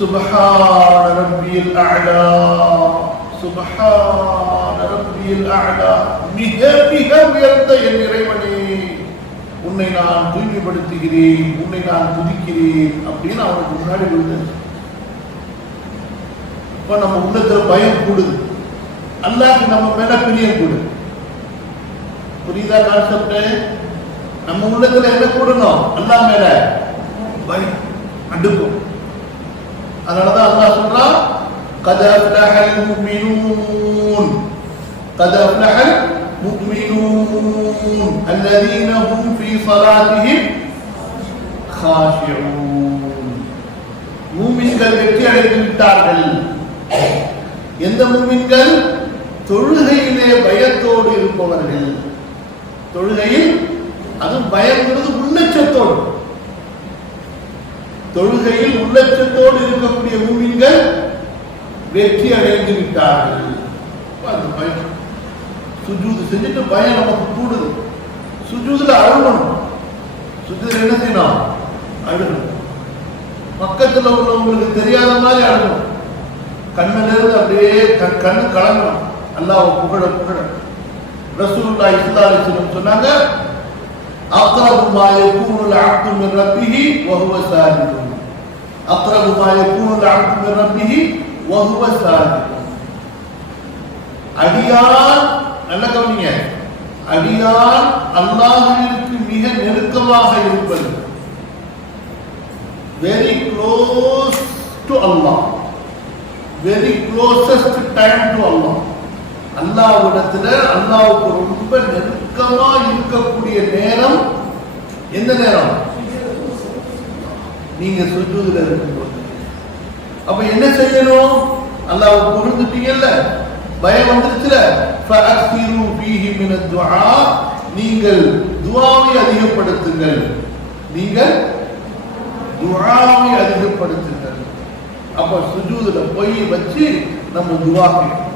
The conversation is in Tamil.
சுப்ஹான ரப்பியல் அஅலா, சுப்ஹான ரப்பியல் அஅலா, மிக மிக உயர்ந்த என் இறைவனே, உன்னை நான் தூய்மைப்படுத்துகிறேன், உன்னை நான் துதிக்கிறேன் அப்படின்னு அவனுக்கு முன்னாடி விழுந்து. இப்ப நம்ம உள்ளத்துல பயம் கூடுது, அல்லாஹ்க்கு நம்ம மேல பிரியம் கூடுது. புரியுதா கான்செப்ட்? நம்ம உள்ளத்துல என்ன கூடணும்? அல்லாஹ் மேல பயம் அடுக்கும். அதனாலதான் அல்லாஹ் சொல்றான், قد أفلح المؤمنون قد أفلح المؤمنون الذين هم في صلاتهم خاشعون. மூமின்கள் வெற்றி அடைந்து விட்டார்கள். எந்த மூமின்கள்? தொழுகையிலே பயத்தோடு இருப்பவர்கள். தொழுகையில் அது பயங்கிறது உள்ளச்சத்தோடு, தொழுகையில் உள்ளச்சத்தோடு இருக்கக்கூடிய மூமின்கள் வெற்றி அடைந்து விட்டார்கள். சுஜூது செஞ்சுட்டு பயம் நமக்கு கூடுது. சுஜூதுல அழுகணும். சுஜூதுல என்ன செய்யணும்? அழுகணும். பக்கத்துல உள்ளவங்களுக்கு தெரியாத மாதிரி அழுகணும். கண்ணுல இருந்து அப்படியே கண்ணு கலங்கணும். அல்லாஹ் புகழ புகழ. ரசூலுல்லாஹி ஸல்லல்லாஹு அலைஹி வஸல்லம் சொன்னாங்க, அக்ரபு மா யகூனுல் அப்து மின் ரப்பிஹி வ ஹுவ சாஜிதுன். அக்ரபு மா யகூனுல் அப்து மின் ரப்பிஹி வ ஹுவ சாஜிதுன். அடியான், நல்ல கவனிங்க, அடியான் அல்லாஹ்விற்கு மிக நெருக்கமாக இருப்பது, very close to Allah, very closest time to Allah. அல்லாஹ்விடத்துல அல்லாஹ்வுக்கு ரொம்ப நெருக்கமா இருக்கக்கூடிய நேரம் எந்த நேரம்? நீங்க சுஜூதுல இருக்கும்போது. அப்ப என்ன செய்யணும்? அல்லாஹ்வை புகழ்ந்துட்டீங்கல்ல, பயம் வந்துருச்சுல, ஃபஅக்ஸிரு ஃபீஹி மின துஆ, நீங்கள் துஆவை அதிகப்படுத்துங்கள், நீங்கள் துஆவை அதிகப்படுத்துங்கள். அப்ப சுஜூதுல போய் வச்சு நம்ம துஆ கேட்கணும்.